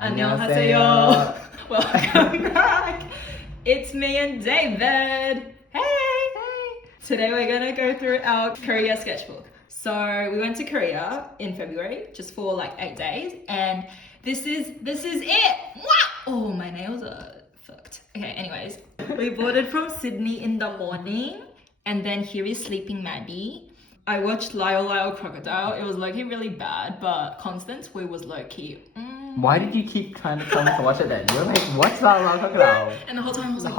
안녕하세요. Welcome back. It's me and David. Hey. Today we're gonna go through our Korea sketchbook. So we went to Korea in February just for like 8 days, and this is it. Oh, my nails are fucked. Okay, anyways, we boarded from Sydney in the morning, and then here is Sleeping Maddie. I watched Lyle Lyle Crocodile. It was low-key really bad, but Constance, we was low-key. Why did you keep trying to tell me to watch it then? You're like, what's that Lyle Crocodile? And the whole time I was like,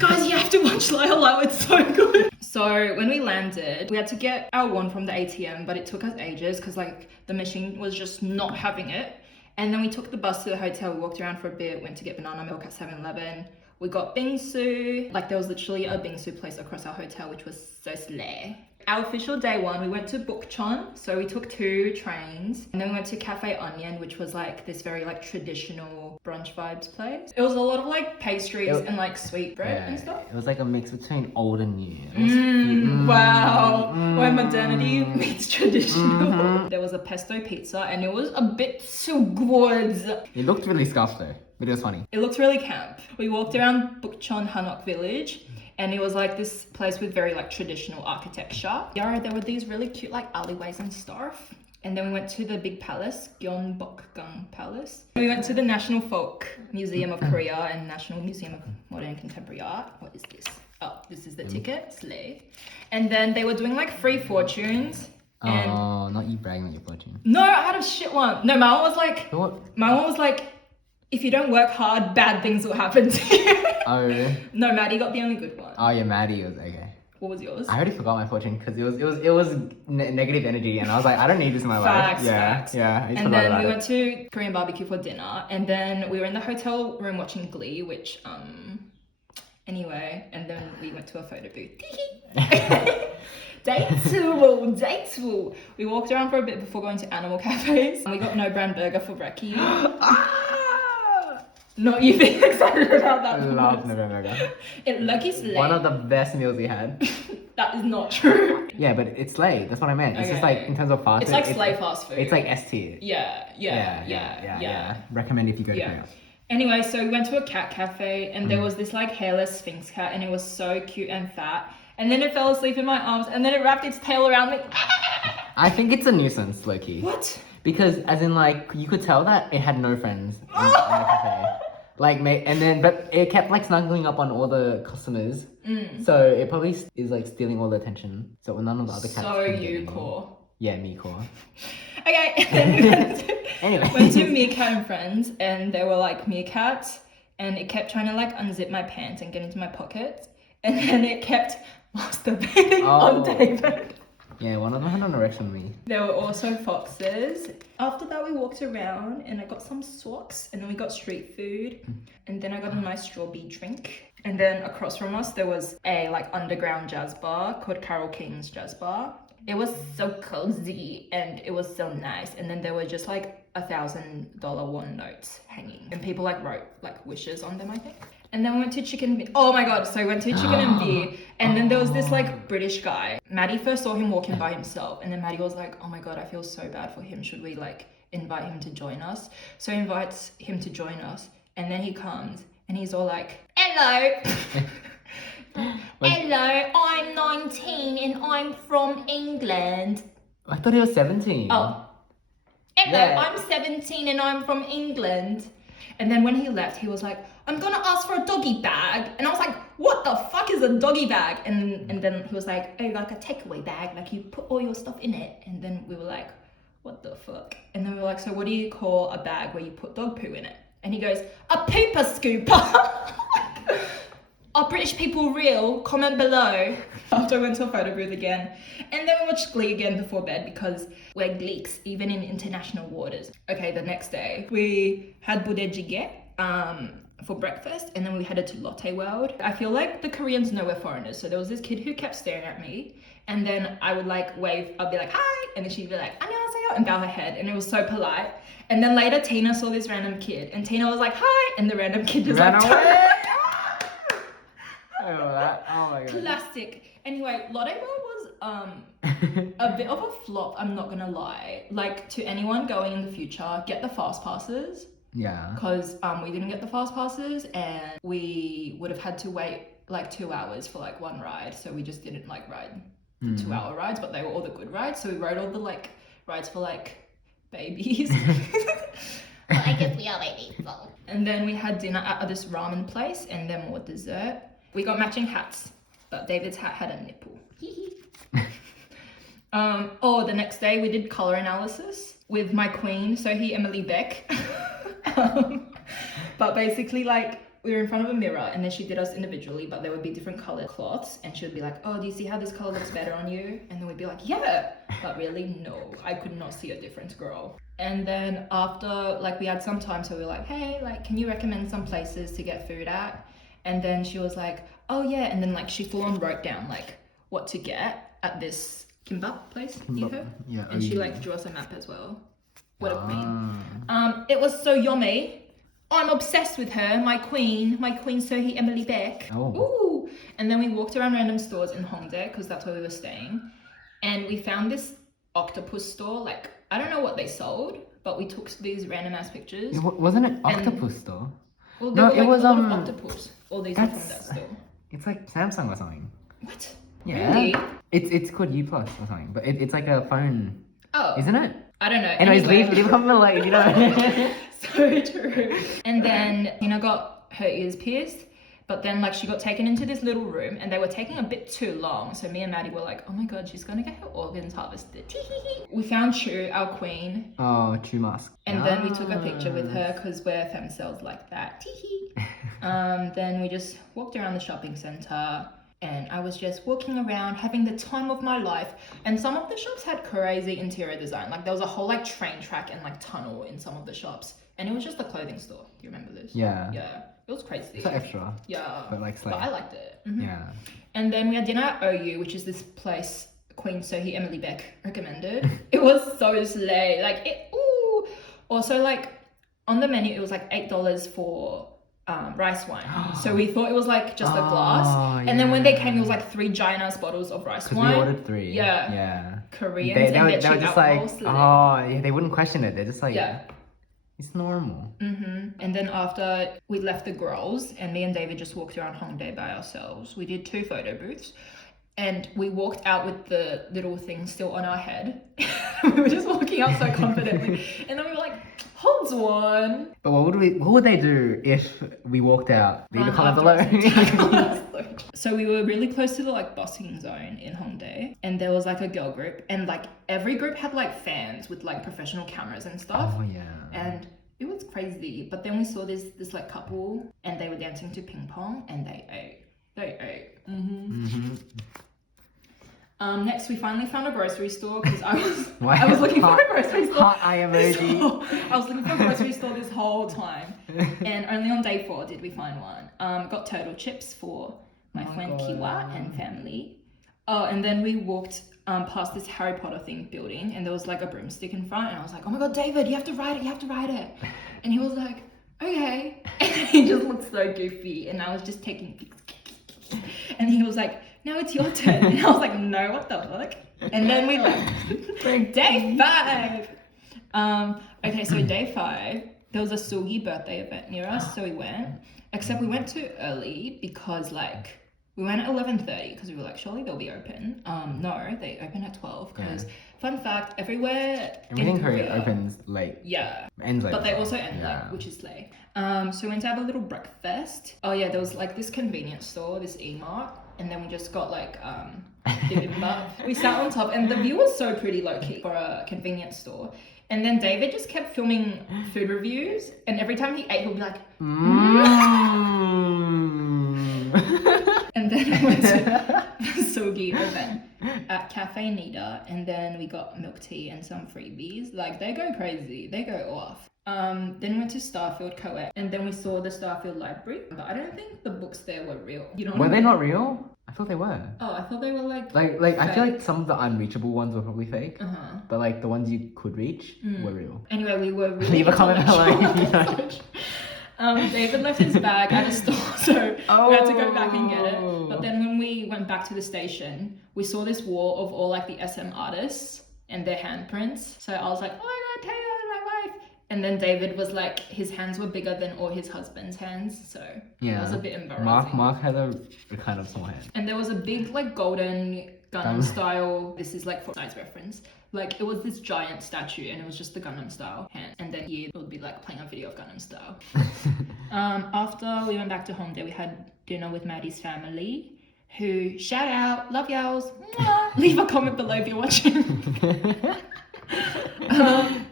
guys, you have to watch Lyle Lyle. It's so good. So when we landed, we had to get our wand from the ATM, but it took us ages because like the machine was just not having it. And then we took the bus to the hotel. We walked around for a bit, went to get banana milk at 7-Eleven. We got bingsu. Like there was literally a bingsu place across our hotel, which was so slay. Our official day one, we went to Bukchon. So we took 2 trains, and then we went to Cafe Onion, which was like this very like traditional brunch vibes place. It was a lot of like pastries and like sweet bread and stuff. It was like a mix between old and new. Wow. Where modernity meets traditional. There was a pesto pizza, and it was a bit too good. It looked really scuffed though, but it was funny. It looked really camp. We walked around Bukchon Hanok village, and it was like this place with very like traditional architecture. Yeah, there were these really cute like alleyways and stuff. And then we went to the big palace, Gyeongbokgung Palace. We went to the National Folk Museum of Korea and National Museum of Modern and Contemporary Art. What is this? Oh, this is the ticket, slay. And then they were doing like free fortunes. And Oh, not you bragging on your fortune. no, I had a shit one. No, my one was like, if you don't work hard, bad things will happen to you. Oh, really? No, Maddie got the only good one. Oh yeah, Maddie was okay. What was yours? I already forgot my fortune because it was negative energy, and I was like, I don't need this in my life. Facts. Yeah. I just And forgot then about we it. went to Korean barbecue for dinner, and then we were in the hotel room watching Glee, which anyway, and then we went to a photo booth. Day two. We walked around for a bit before going to animal cafes. We got no brand burger for brekkie. Not you being excited about that. I love November. It lucky slay. One of the best meals we had. That is not true. Yeah, but it's slay. That's what I meant. It's just like in terms of fast. It's like slay fast food. It's like S tier. Yeah. Recommend if you go to Korea. Anyway, so we went to a cat cafe, and there was this like hairless Sphinx cat, and it was so cute and fat. And then it fell asleep in my arms, and then it wrapped its tail around me. I think it's a nuisance, low-key. What? Because as in like you could tell that it had no friends in the cafe. Like but it kept like snuggling up on all the customers. So it probably is like stealing all the attention. So none of the other cats. So can get you any. core. Yeah, me core. Okay, and then we Anyway. went to Meerkat and Friends, and they were like meerkats, and it kept trying to like unzip my pants and get into my pockets, and then it kept masturbating on David. Yeah, one of them had an erection on me. There were also foxes. After that, we walked around, and I got some socks, and then we got street food, and then I got a nice strawberry drink. And then across from us, there was a like underground jazz bar called Carol King's Jazz Bar. It was so cozy, and it was so nice. And then there were just like $1,000 won notes hanging, and people like wrote like wishes on them, I think. And then we went to Chicken Beer. Oh my god, so we went to Chicken and Beer, and then there was this like British guy. Maddie first saw him walking by himself, and then Maddie was like, oh my god, I feel so bad for him. Should we like invite him to join us? So he invites him to join us, and then he comes, and he's all like, hello. Hello, I'm 19 and I'm from England. I thought he was 17. Oh. Hello, Yeah. I'm 17 and I'm from England. And then when he left, he was like, I'm gonna ask for a doggy bag. And I was like, what the fuck is a doggy bag? And then he was like, oh, like a takeaway bag, like you put all your stuff in it. And then we were like, what the fuck? And then we were like, so what do you call a bag where you put dog poo in it? And he goes, a pooper scooper. Are British people real? Comment below. After I went to a photo booth again. And then we watched Glee again before bed because we're Gleeks, even in international waters. Okay, the next day, we had budae for breakfast, and then we headed to Lotte World. I feel like the Koreans know we're foreigners, so there was this kid who kept staring at me, and then I would like wave, I'd be like, hi, and then she'd be like, 안녕하세요, and bow her head, and it was so polite. And then later, Tina saw this random kid, and Tina was like, hi, and the random kid just Ran like, away. I remember that. Oh my god. Classic. Anyway, Lotte World was a bit of a flop, I'm not gonna lie. Like, to anyone going in the future, get the fast passes. Yeah. because we didn't get the fast passes and we would have had to wait like 2 hours for like one ride, so we just didn't like ride the 2-hour rides, but they were all the good rides, so we rode all the like rides for like babies. Well, I guess we are babies, so. And then we had dinner at this ramen place and then more dessert. We got matching hats, but David's hat had a nipple. The next day we did color analysis with my queen, Sohee Emily Beck. But basically, like, we were in front of a mirror and then she did us individually, but there would be different colored cloths and she would be like, oh, do you see how this color looks better on you? And then we'd be like, yeah, but really, no, I could not see a difference, girl. And then after, like, we had some time, so we were like, hey, like, can you recommend some places to get food at? And then she was like, oh yeah, and then like she full on wrote down like what to get at this kimbap place, Yeah. and she like drew us a map as well. What a queen. It was so yummy. I'm obsessed with her, my queen Sohee Emily Beck. Oh. Ooh. And then we walked around random stores in Hongdae because that's where we were staying, and we found this octopus store. Like, I don't know what they sold, but we took these random ass pictures. Wasn't it octopus store? Well, there No, were, like, it was a lot of octopus. All these are from that that's- store. It's like Samsung or something. What? Yeah. Really? It's called U Plus or something, but it's like a phone, Oh. isn't it? I don't know. Anyways, Anyway. leave a comment below, you know. So true. And then Tina got her ears pierced, but then like she got taken into this little room and they were taking a bit too long. So me and Maddie were like, oh my god, she's gonna get her organs harvested. We found Chu, our queen, Oh, Chew Mask. and then we took a picture with her because we're femcells like that. Then we just walked around the shopping center. And I was just walking around having the time of my life. And some of the shops had crazy interior design. Like there was a whole like train track and like tunnel in some of the shops. And it was just a clothing store. Do you remember this? Yeah. Yeah. It was crazy. It's extra. Yeah. But like But I liked it. Mhm. Yeah. And then we had dinner at OU, which is this place Queen Sohee Emily Beck recommended. It was so slay. Like it, ooh. Also like on the menu, it was like $8 for rice wine. So we thought it was like just a glass. Oh, And then when they came, it was like 3 giant ass bottles of rice Because wine. we ordered 3. Yeah. Yeah. Koreans They and were their cheap just alcohol like, slay. oh, yeah, they wouldn't question it. They're just like, Yeah. it's normal. And then after we left the girls and me and David just walked around Hongdae by ourselves, we did 2 photo booths and we walked out with the little thing still on our head. We were just walking out so confidently. And then we were like, hold on. But what would they do if we walked out? Leave a Run comment below. after us. So we were really close to the like busking zone in Hongdae, and there was like a girl group, and like every group had like fans with like professional cameras and stuff, Oh yeah. and it was crazy. But then we saw this like couple, and they were dancing to ping pong, and they ate. Next, we finally found a grocery store because I was looking for a grocery store. Hot eye emoji. I was looking for a grocery store this whole time, and only on day 4 did we find one. Got turtle chips for my friend God. Kiwa and family. Oh, and then we walked past this Harry Potter themed building, and there was like a broomstick in front, and I was like, oh my god, David, you have to ride it. And he was like, okay. And he just looked so goofy, and I was just taking pics. And he was like, now it's your turn. And I was like, no, what the fuck? And then we left. Day 5. Okay, so day 5, there was a Sugi birthday event near us, so we went. Except we went too early because like we went at 11:30 because we were like, surely they'll be open. No, they open at 12 because fun fact, everywhere Everything in Korea Korea opens late. Yeah. Ends late. But they also end late, which is late. So we went to have a little breakfast. Oh yeah, there was like this convenience store, this E-Mart, and then we just got like bibimbap. We sat on top, and the view was so pretty low key for a convenience store. And then David just kept filming food reviews, and every time he ate, he'll be like, And then we went to the Sugi event at Cafe Nita, and then we got milk tea and some freebies. Like, they go crazy. They go off. Then we went to Starfield Co-ed, and then we saw the Starfield Library, but I don't think the books there were real. You know what Were I they mean? not real? I thought they were. Oh, I thought they were like I feel like some of the unreachable ones were probably fake, but like the ones you could reach were real. Anyway, we were really Leave a comment below if you know. David left his bag at a store, so we had to go back and get it. Oh. But then when we went back to the station, we saw this wall of all like the SM artists and their handprints. So I was like, oh my god, Taylor, my wife. And then David was like, his hands were bigger than all his husband's hands, so it was a bit embarrassing. Mark had a kind of small hand. And there was a big like golden Gundam style. This is like for size reference. Like it was this giant statue, and it was just the Gundam style hand. And then here it would be like playing a video of Gundam style. After we went back to home, there we had dinner with Maddie's family. Who shout out, love y'alls. Leave a comment below if you're watching.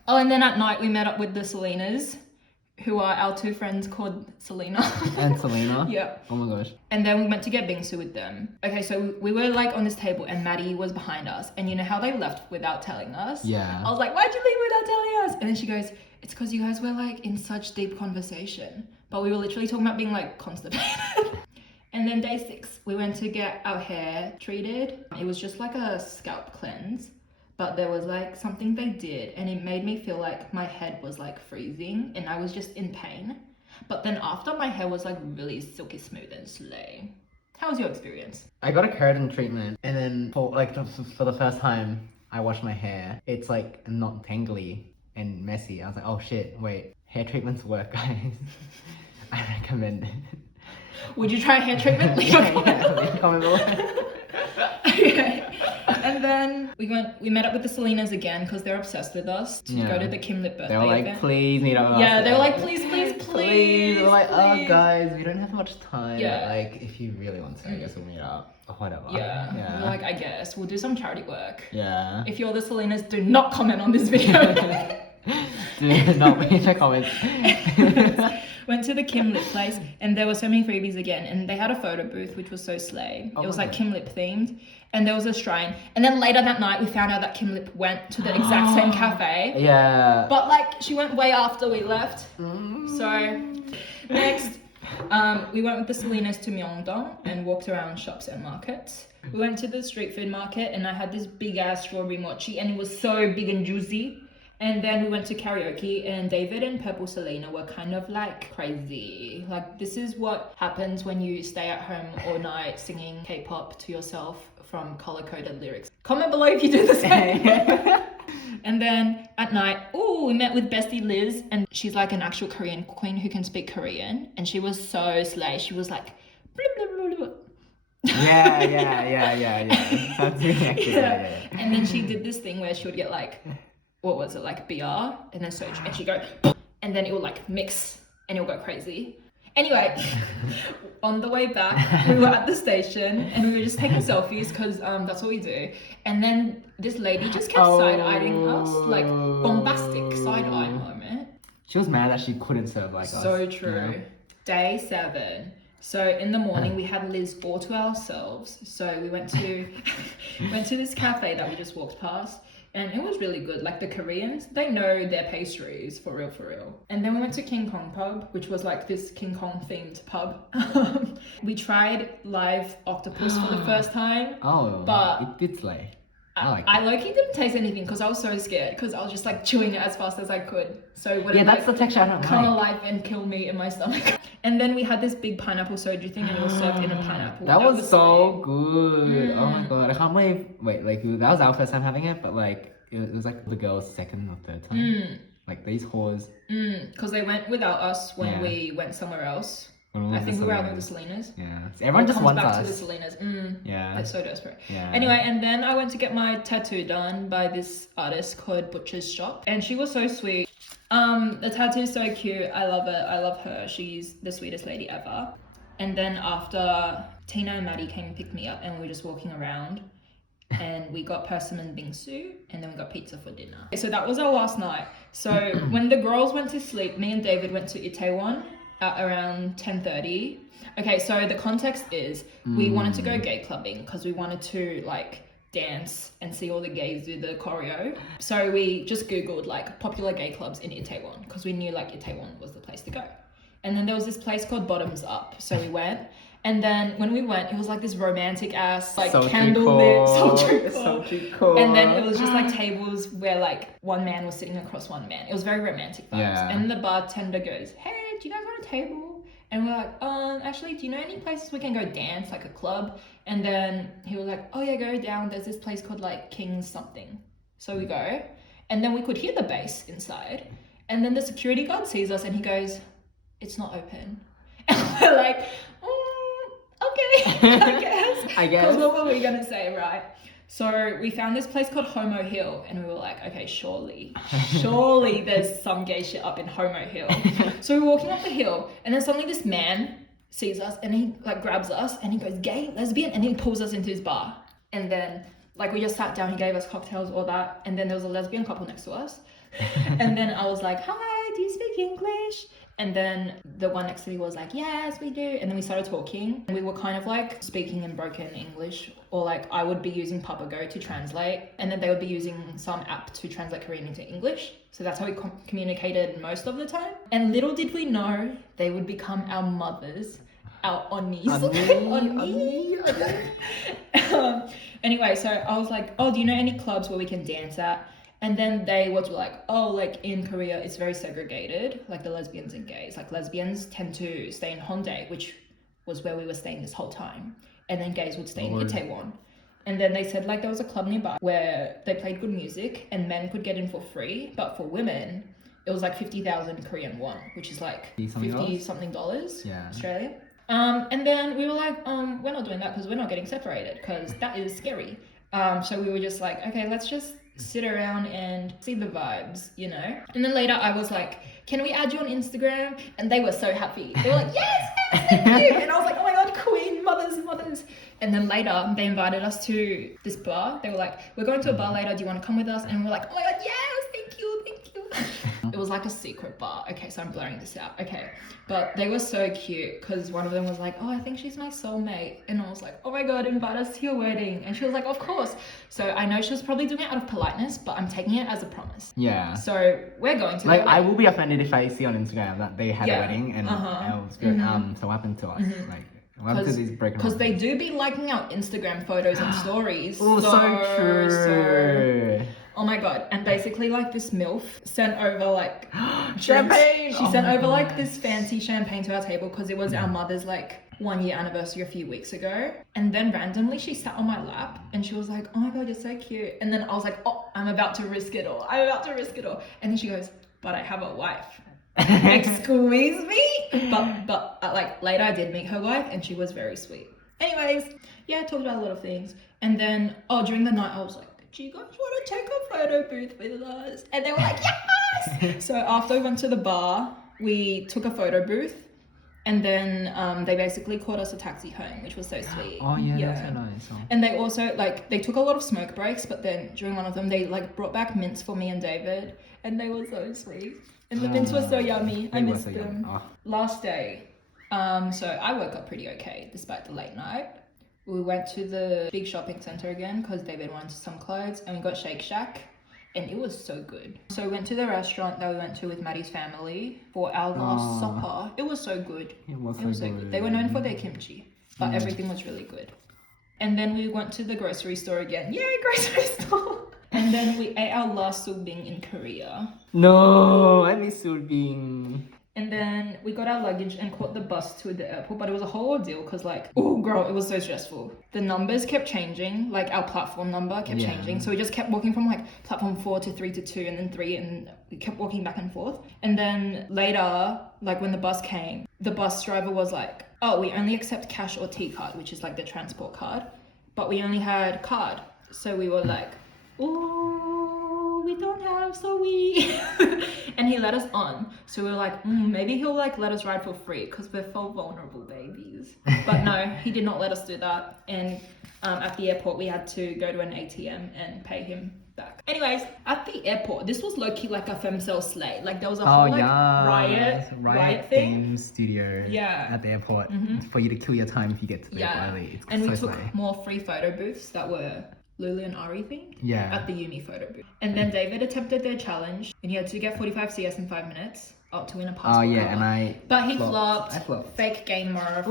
And then at night we met up with the Selenas, who are our two friends called Selena. And Selena? Yeah. Oh my gosh. And then we went to get bingsu with them. Okay, so we were like on this table and Maddie was behind us. And you know how they left without telling us? Yeah. I was like, why'd you leave without telling us? And then she goes, it's because you guys were like in such deep conversation. But we were literally talking about being like constipated. And then day 6, we went to get our hair treated. It was just like a scalp cleanse. But there was like something they did and it made me feel like my head was like freezing and I was just in pain. But then after, my hair was like really silky smooth and slay. How was your experience? I got a keratin treatment and then for the first time I washed my hair, it's like not tangly and messy. I was like, oh shit, wait, hair treatments work, guys. I recommend it. Would you try a hair treatment? Leave a comment. Leave a comment below. Okay. And then we met up with the Selenas again because they're obsessed with us to go to the Kim Lip birthday They were like, event. please meet up. Yeah, they were like, please, please, please. They were like, oh please. guys, we don't have much time. Yeah. Like, if you really want to, I guess we'll meet up. Or whatever. Yeah. Yeah. We're like, I guess we'll do some charity work. Yeah. If you're the Selenas, do not comment on this video. Do not read the comments. Went to the Kim Lip place and there were so many freebies again and they had a photo booth which was so slay. Oh it was my like God. Kim Lip themed and there was a shrine and then later that night we found out that Kim Lip went to the exact same cafe. Yeah. But like she went way after we left. So next we went with the Selenas to Myeongdong and walked around shops and markets. We went to the street food market and I had this big ass strawberry mochi and it was so big and juicy. And then we went to karaoke and David and Purple Selena were kind of like crazy. Like this is what happens when you stay at home all night singing K-pop to yourself from color-coded lyrics. Comment below if you do the same. And then at night, we met with bestie Liz and she's like an actual Korean queen who can speak Korean. And she was so slay. She was like, blah, blah, blah, blah. Yeah. Sounds really active. Yeah. And then she did this thing where she would get like, what was it, like BR and then search and she'd go and then it would like mix and it would go crazy. Anyway, on the way back we were at the station and we were just taking selfies because that's what we do. And then this lady just kept side-eyeing us, like bombastic side-eye moment. She was mad that she couldn't serve like us. So true. You know? Day 7. So in the morning we had Liz all to ourselves. So we went to this cafe that we just walked past. And it was really good. Like the Koreans, they know their pastries for real, for real. And then we went to King Kong pub, which was like this King Kong themed pub. We tried live octopus for the first time. Oh, but it did slay. I low-key didn't taste anything because I was so scared because I was just like chewing it as fast as I could. So would Yeah, it that's like the texture I don't come like. alive and kill me in my stomach? And then we had this big pineapple soju thing and it was served in a pineapple. That was so slay. good. Oh my god, I can't believe. Wait, like that was our first time having it, but like it was like the girls' second or third time. Like these whores. Because they went without us when Yeah. we went somewhere else. When I think we were out Selenas. with the Selenas. Yeah, so everyone just Comes wants back us. to the Selenas. Yeah. They're so desperate. Yeah. Anyway, and then I went to get my tattoo done by this artist called Butcher's Shop, and she was so sweet. The tattoo is so cute. I love it. I love her. She's the sweetest lady ever. And then after, Tina and Maddie came and picked me up, and we were just walking around. And we got persimmon bingsu, and then we got pizza for dinner. So that was our last night. So when the girls went to sleep, me and David went to Itaewon at around 10:30. Okay, so the context is we wanted to go gay clubbing because we wanted to like dance and see all the gays do the choreo. So we just Googled like popular gay clubs in Itaewon because we knew like Itaewon was the place to go. And then there was this place called Bottoms Up. So we went. And then when we went, it was like this romantic ass, like candlelit, sultry core. And then it was just like tables where like one man was sitting across one man. It was very romantic vibes. Yeah. And the bartender goes, hey, do you guys want a table? And we're like, actually, do you know any places we can go dance, like a club? And then he was like, oh yeah, go down. There's this place called like King's something. So we go. And then we could hear the bass inside. And then the security guard sees us and he goes, "It's not open." And we're like, okay, I guess. I guess. Because what were we gonna say, right? So we found this place called Homo Hill, and we were like, okay, surely there's some gay shit up in Homo Hill. So we're walking up the hill, and then suddenly this man sees us, and he like grabs us, and he goes, "Gay, lesbian," and he pulls us into his bar. And then like we just sat down, he gave us cocktails, all that, and then there was a lesbian couple next to us. And then I was like, "Hi, do you speak English?" And then the one next to me was like, "Yes, we do." And then we started talking, and we were kind of like speaking in broken English, or like I would be using Papago to translate, and then they would be using some app to translate Korean into English. So that's how we communicated most of the time. And little did we know they would become our mothers, our onnies. Anyway, so I was like, "Oh, do you know any clubs where we can dance at?" And then they were like, "Oh, like in Korea, it's very segregated, like the lesbians and gays. Like lesbians tend to stay in Hyundai, which was where we were staying this whole time. And then gays would stay in Itaewon." And then they said like there was a club nearby where they played good music and men could get in for free. But for women, it was like 50,000 Korean won, which is like 50 something dollars Australian. And then we were like, we're not doing that because we're not getting separated because that is scary. So we were just like, okay, let's just sit around and see the vibes, you know? And then later I was like, "Can we add you on Instagram?" And they were so happy. They were like, yes, thank you. And I was like, "Oh my God, queen, mothers. And then later they invited us to this bar. They were like, "We're going to a bar later. Do you want to come with us?" And we were like, "Oh my God, yes, thank you. It was like a secret bar. Okay, so I'm blurring this out. Okay. But they were so cute because one of them was like, "Oh, I think she's my soulmate." And I was like, "Oh my God, invite us to your wedding." And she was like, "Of course." So I know she was probably doing it out of politeness, but I'm taking it as a promise. Yeah. So we're going to like I will be offended if I see on Instagram that they had a wedding and else so what happened to us? Like what happened to these broken because they do be liking our Instagram photos and stories. Oh, so true. Oh my God. And basically like this MILF sent over like champagne. She sent over like this fancy champagne to our table because it was our mother's like 1 year anniversary a few weeks ago. And then randomly she sat on my lap and she was like, "Oh my God, you're so cute." And then I was like, "Oh, I'm about to risk it all. And then she goes, "But I have a wife." Excuse me? But like later I did meet her wife and she was very sweet. Anyways, yeah, talked about a lot of things. And then during the night I was like, "Do you guys want to take a photo booth with us?" And they were like, "Yes!" So after we went to the bar, we took a photo booth. And then they basically called us a taxi home, which was so sweet. Oh yeah, that's so nice. Oh. And they also like they took a lot of smoke breaks, but then during one of them they like brought back mints for me and David, and they were so sweet. And the mints were so yummy. I missed them. Oh. Last day, so I woke up pretty okay despite the late night. We went to the big shopping center again because David wanted some clothes, and we got Shake Shack. And it was so good. So we went to the restaurant that we went to with Maddie's family for our last supper. It was so good. It was so good. They were known for their kimchi, but everything was really good. And then we went to the grocery store again. Yay, grocery store! And then we ate our last sulbing in Korea. No, I miss sulbing. And then we got our luggage and caught the bus to the airport, but it was a whole ordeal because like, oh girl, it was so stressful. The numbers kept changing, like our platform number kept changing. So we just kept walking from like platform 4 to 3 to 2 and then 3 and we kept walking back and forth. And then later, like when the bus came, the bus driver was like, "Oh, we only accept cash or T-card," which is like the transport card. But we only had card. So we were like, "Oh, we don't have, so we..." And he let us on. So we were like, maybe he'll like let us ride for free because we're so vulnerable babies. But no, he did not let us do that. And at the airport, we had to go to an ATM and pay him back. Anyways, at the airport, this was low-key like a femcel slay. Like there was a whole like riot thing. Studio at the airport for you to kill your time if you get to the early. And we took more free photo booths that were Lulu and Ari themed at the Yumi photo booth. And then David attempted their challenge and he had to get 45 CS in 5 minutes to win a passport cover. But he flopped. Fake gamer.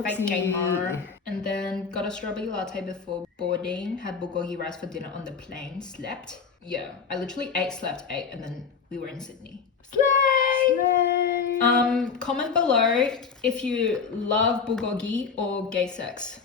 And then got a strawberry latte before boarding, had bulgogi rice for dinner on the plane, slept. Yeah, I literally slept, ate, and then we were in Sydney. Slay! Comment below if you love bulgogi or gay sex.